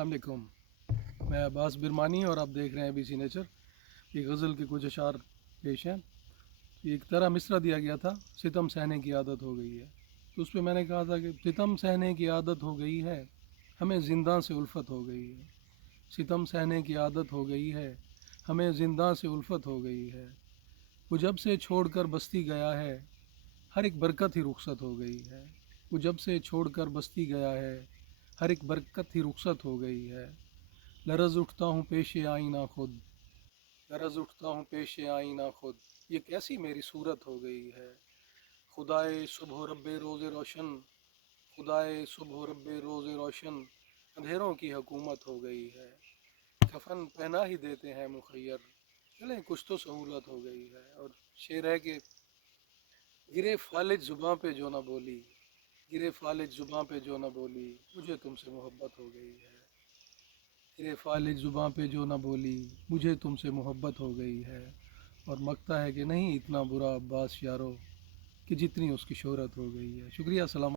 अस्सलामुअलैकुम। मैं अब्बास बिरमानी और आप देख रहे हैं बीसी नेचर। ये गज़ल के कुछ अशार पेश हैं। एक तरह मिसरा दिया गया था, सितम सहने की आदत हो गई है। तो उस पर मैंने कहा था कि सितम सहने की आदत हो गई है, हमें ज़िंदा से उल्फत हो गई है। सितम सहने की आदत हो गई है, हमें ज़िंदा से उल्फत हो गई है। वो जब से छोड़कर बस्ती गया है, हर एक बरकत ही रुखसत हो गई है। वो जब से छोड़कर बस्ती गया है, हर एक बरकत ही रुखसत हो गई है। लरज़ उठता हूँ पेशे आईना खुद, लरज़ उठता हूँ पेशे आईना खुद, ये कैसी मेरी सूरत हो गई है। खुदाए सुबह रब्बे रोज़े रोशन, खुदाए सुबह रब्बे रोज़े रोशन, अंधेरों की हुकूमत हो गई है। कफन पहना ही देते हैं मुखय्यर, चलें कुछ तो सहूलत हो गई है। और शेर है कि गिरे फालिज ज़ुबां पे जो ना बोली, गिरे फालिज ज़ुबां पे जो ना बोली, मुझे तुमसे मोहब्बत हो गई है। गिरे फालिज ज़ुबां पे जो ना बोली, मुझे तुमसे मोहब्बत हो गई है। और मकता है कि नहीं इतना बुरा अब्बास यारो, कि जितनी उसकी शोहरत हो गई है। शुक्रिया, सलाम।